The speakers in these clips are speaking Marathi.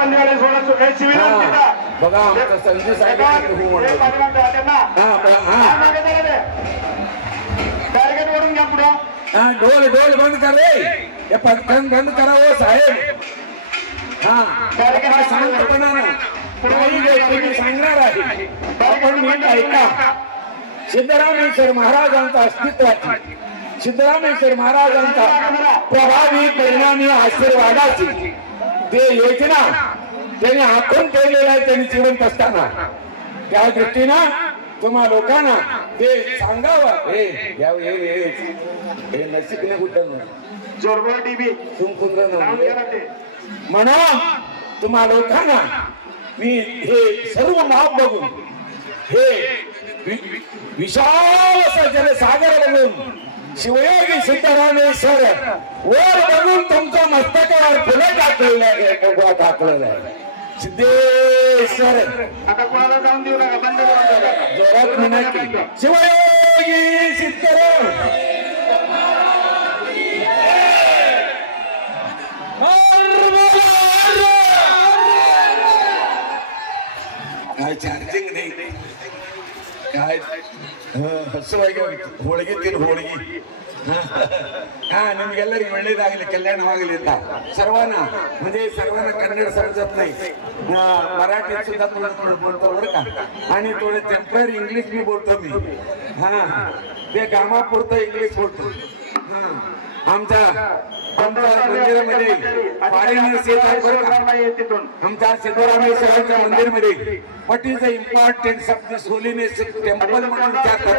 बंदीवाले सोडा चुकायची विनंती का बघा आमचं संजय साहेब टार्गेट वरून घ्या पुढं ढोल ढोल बंद कर रे हे पटकन बंद करा हो साहेब शांतपणानं काही गोष्टी मी सांगणार आहे आपण नीट ऐका सिद्धरामेश्वर महाराजांचा अस्तित्वाची सिद्धरामेश्वर महाराजांचा प्रभावी परिणामी आशीर्वादाची ते योजना त्यांनी आखून ठेवलेला आहे त्यांनी जिवंत असताना त्या दृष्टीनं तुम्हा लोकांना ते सांगावं हे नसिकने कुठं जोरबोर टीव्ही म्हणून तुम्हा लोकांना मी हे सर्व नाव बघून हे विशाल असं जलसागर बघून शिवयोगी सिद्धरामेश्वर वर बघून तुमच्या मस्तकावर फुलं टाकलेलं आहे सिद्धेश्वर आता कोणाला जाऊन देऊ नका बंद जोरात म्हणा की शिवयोगी सिद्धराम काय चार्जिंग नाही काय ಹೋಳಿಗೆ ತಿನ್ ಹೋಳಿಗೆ ನಿಮ್ಗೆಲ್ಲರಿಗೂ ಒಳ್ಳೇದಾಗಲಿ ಕಲ್ಯಾಣವಾಗಲಿ ಅಂತ सर्वांना म्हणजे सर्वांना कन्नड समजत नाही मराठीत सुद्धा थोडं बोलतो बरं का आणि थोडं टेम्पररी इंग्लिश मी बोलतो मी ते कामापुरतं इंग्लिश बोलतो आमच्या मंदिरामध्ये आमच्या सिद्धरामेश्वरांच्या मंदिरमध्ये what is the importance of this holiness temple म्हणून विचारतात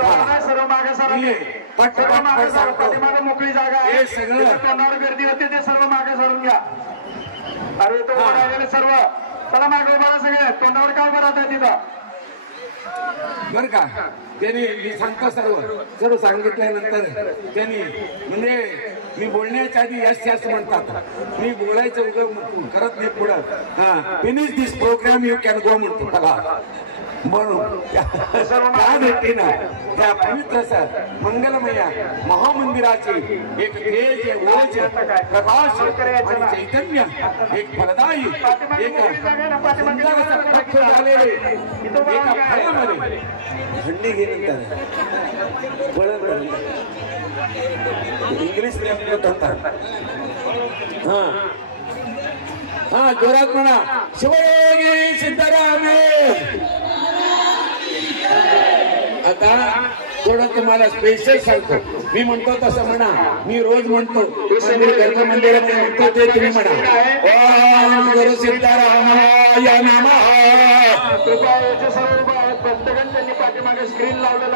मोकळी जागा हे सगळं तोंडावर गर्दी होते ते सर्व मागे सरून घ्या अरे तो सर्व चला मागे उभा सगळे तोंडावर काय उभं राहतात तिथं बर का त्यांनी मी सांगतो सर्व सांगितल्यानंतर त्यांनी म्हणजे मी बोलण्याच्या आधी यस यस म्हणतात मी बोलायचं करत नाही पुढं finish this program you can go म्हणतो मला म्हणून त्या दृष्टीनं त्या पवित्र मंगलमय महामंदिराची एक तेज ओज प्रकाश आणि चैतन्य एक फलदायी एक सुंदर असं प्रख्य झालेले एका फळामध्ये झंडी घेऊन इंग्लिश होतात जोरात म्हणा शिवयोगी सिद्धरामे आता थोडं तुम्हाला स्पेशल सांगतो मी म्हणतो तसं म्हणा मी रोज म्हणतो मंदिरामध्ये म्हणतो ते तुम्ही म्हणा ओम गुरु सिद्धरामाय नमः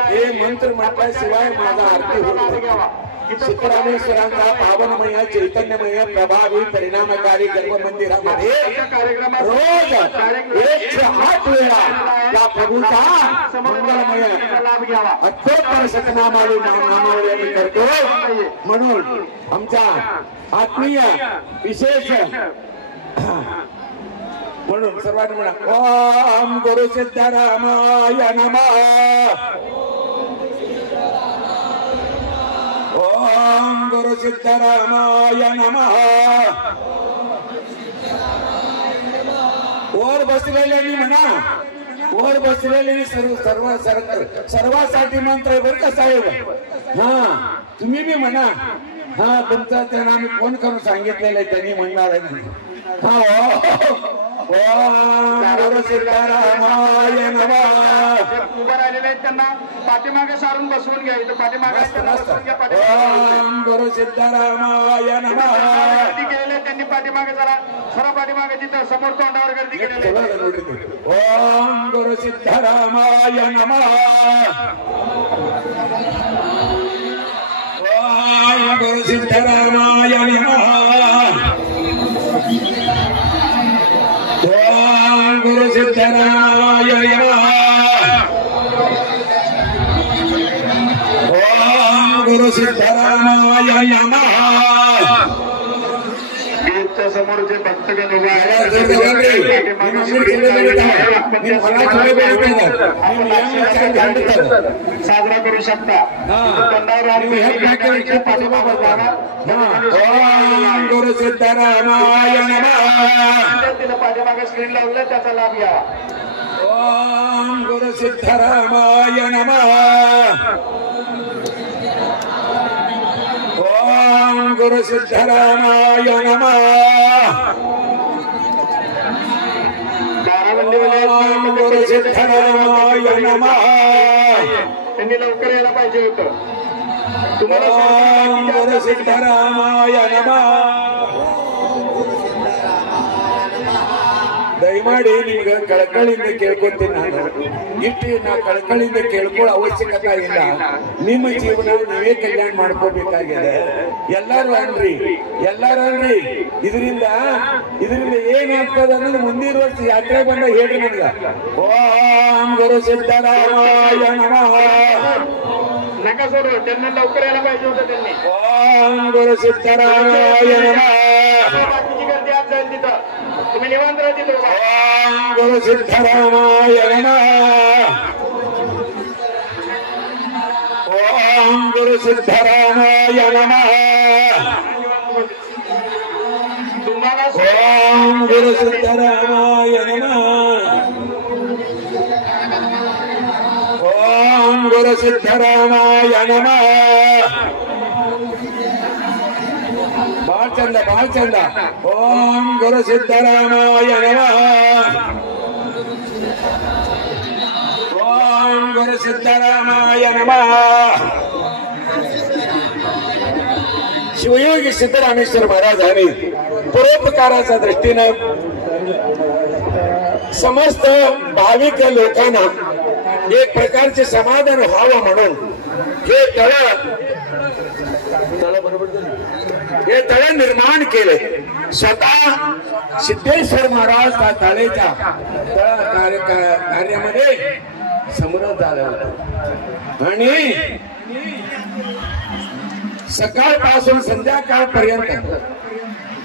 हे मंत्र म्हटल्याशिवाय माझा आरती होत सिद्धरामेश्वरांचा पावनमय चैतन्यमय प्रभावी परिणामकारी गर्भमंदिरामध्ये रोज 108 वेळा त्या प्रभूचा मंगलमय अत्योत्तम सतनामावली नामावली आम्ही करतो म्हणून आमचा आत्मीय विशेष म्हणून सर्वांनी म्हणा ओम गुरु सिद्धरामाय नमः ओम गुरु सिद्धरामाय नमः वर बसलेल्यांनी म्हणा वर बसलेले सर्वांसाठी मंत्र आहे बरं का साहेब तुम्ही बी म्हणा तुमचा त्यांना आम्ही फोन करून सांगितलेलं आहे त्यांनी म्हणणार आहे ओम गुरु सिद्धरामाय नमः उभं राहिलेले आहेत त्यांना पाठीमागे सारून बसवून घ्या इथं पाठीमागे ओम गुरु सिद्धरामाय नमः गर्दी केलेली त्यांनी पाठीमागे जरा खरं पाठीमागे तिथं समोर तोंडावर गर्दी केलेली ओम गुरु सिद्धरामाय नमः ओम गुरु सिद्धरामाय नमः ओम गुरु सिद्धरामाय नमः ओम गुरु सिद्धरामाय नमः गेटच्या समोर जे भक्तगण उभा आहे साजरा करू शकता गुरु सिद्धरामाय तिला पाठीमागे स्क्रीन लावलं त्याचा लाभ घ्या ओम गुरु सिद्धरामाय नमः ओम गुरु सिद्धरामाय नमः ओम गुरु सिद्धरामाय नमः त्यांनी लवकर यायला पाहिजे होतं ओम गुरु सिद्धरामाय नमः ದಯಮಾಡಿ ನಿಮ್ಗೆ ಕಳಕಳಿಯಿಂದ ಕೇಳ್ಕೊಂತೀನಿ ನಾನು ಇಟ್ಟು ನಾ ಕಳಕಳಿಯಿಂದ ಕೇಳ್ಕೊಳ್ಳೋ ಅವಶ್ಯಕತೆ ಇಲ್ಲ ನಿಮ್ಮ ಜೀವನ ನೀವೇ ಕಲ್ಯಾಣ ಮಾಡ್ಕೋಬೇಕಾಗಿದೆ ಎಲ್ಲಾರು ಅನ್ರಿ ಇದರಿಂದ ಏನಾಗ್ತದ ಅನ್ನೋದು ಮುಂದಿನ ವರ್ಷ ಯಾತ್ರೆ ಬಂದ ಹೇಳ್ರಿ ನನಗ ಓಂ ಗುರು ಸಿದ್ದರಾಮಾಯ ನಮಃ नका सोडू त्यांना लवकर यायला पाहिजे होतं त्यांनी ओम गुरु सिद्धरामाय नमः बाकीची गर्दी आज जाईल तिथं तुम्ही निवांत राहा तिथं ओम गुरु सिद्धरामाय नमः ओम गुरु सिद्धरामाय नमः तुम्हाला ओम गुरु सिद्धरामाय नमः ओम गुरु सिद्धरामाय नमः बाळ चंदा ओम गुरु सिद्धरामाय नमः ओम गुरु सिद्धरामाय नमः शिवयोगी सिद्धरामेश्वर महाराजांनी परोपकाराच्या दृष्टीनं समस्त भाविक लोकांना एक प्रकारचे समाधान व्हावं म्हणून हे तळ निर्माण केले स्वतः सिद्धेश्वर महाराज त्या तळेच्या कार्यामध्ये समृद्ध झाले होते आणि सकाळपासून संध्याकाळपर्यंत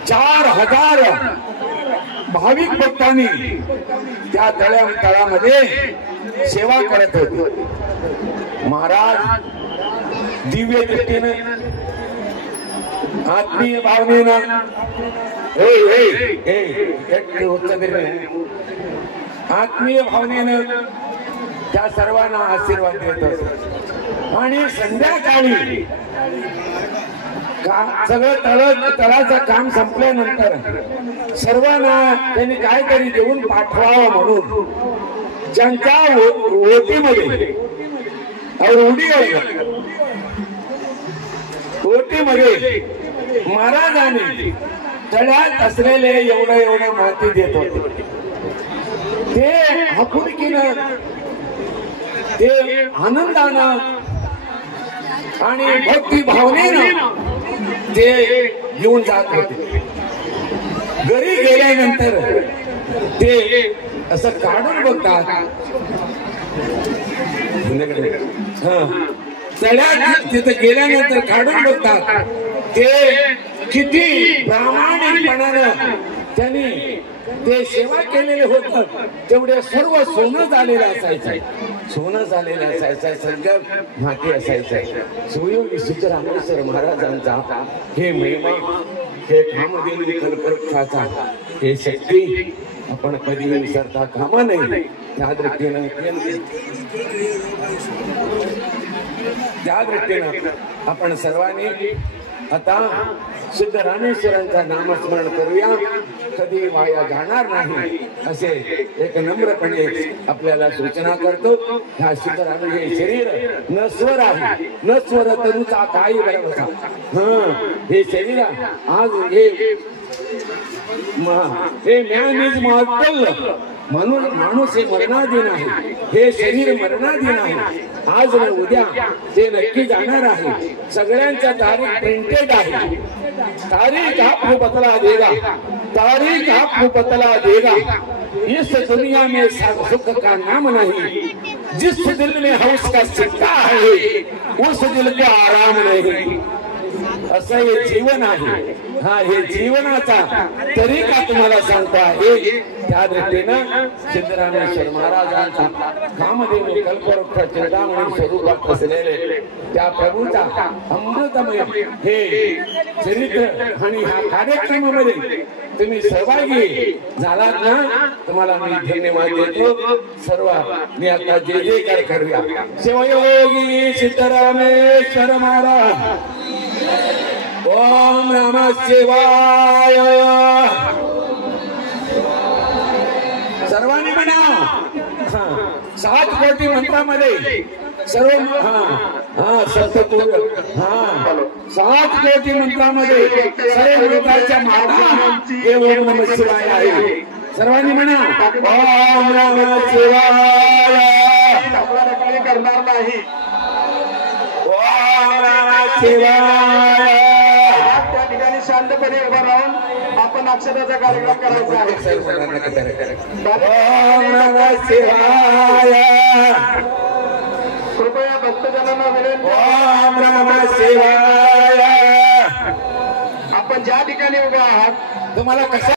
4000 भाविक भक्तांनी त्या तळामध्ये सेवा करत होते महाराज दिव्य दृष्टीने आत्मीय भावनेनं आत्मीय भावनेनं त्या सर्वांना आशीर्वाद देत असत आणि संध्याकाळी सगळं तळाचं काम संपल्यानंतर सर्वांना त्यांनी काहीतरी देऊन पाठवावं म्हणून ज्यांच्या ओटीमध्ये महाराजांनी तळ्यात असलेले एवढं माती देत होते ते आपुलकीनं ते आनंदानं आणि भक्ती भावनेनं ते घेऊन जात होते घरी गेल्यानंतर ते असं काढून बघतात तळ्यात तिथे गेल्यानंतर काढून बघतात ते किती प्रामाणिकपणानं त्यांनी ते सेवा केलेले होत तेवढे सर्व सोनं झालेलं असायचं सगळं माती असायचं शिवयोगी सिद्धरामेश्वर महाराजांचा हे महिमा हे कामदेवी कल्पवृक्षाचा हे शक्ती आपण कधी विसरता कामा नाही त्या दृष्टीनं आपण सर्वांनी आता सिद्धरामेश्वरांचा नामस्मरण करूया कधी वाया जाणार नाही असे एक नम्रपणे आपल्याला सूचना करतो ह्या सिद्धरामे हे शरीर नश्वर आहे नश्वर तनुचा काही बरोबर हे शरीर आज हे ज्ञान इज मॉर्टल माणूस हे मरणाधीन आहे हे शरीर मरणाधीन आहे आज न उद्या ते नक्की जाणार आहे सगळ्यांच्या तारीख प्रिंटेड आहे तारीख आपको बतला देगा इस दुनिया में सुख का नाम नहीं जिस दिल में हौस का सिक्का है उस दिल को आराम नहीं असं हे जीवन आहे. हा हे जीवनाचा तरीका तुम्हाला सांगतो आहे. त्या दृष्टीनं सिद्धरामेश्वर महाराजांचा कामदेव कल्पवृक्ष चिंतामणी स्वरूपात असलेले त्या प्रभूचा अमृतमय हे चरित्र आणि ह्या कार्यक्रमामध्ये तुम्ही सहभागी झालात ना, तुम्हाला मी धन्यवाद देतो. सर्व मी आता जे जे काय करूया. शिवयोगी सिद्धरामेश्वर महाराज ओम नमः शिवाय. सर्वांनी म्हणा 7 कोटी मंत्रामध्ये सर्व सप्तपूर 7 कोटी मंत्रामध्ये सर्व प्रकारच्या माता हे ओम नमः शिवाय आहे. सर्वांनी म्हणा ओम नमः शिवाय. करणार नाही. ओम नमः शिवाय. त्या ठिकाणी शांतपणे उभा राहून आपण अक्षराचा कार्यक्रम करायचा आहे. ओम नमः शिवाय. कृपया भक्तजनांना विनंती, ओम नमः शिवाय. आपण ज्या ठिकाणी उभा आहात तुम्हाला कशा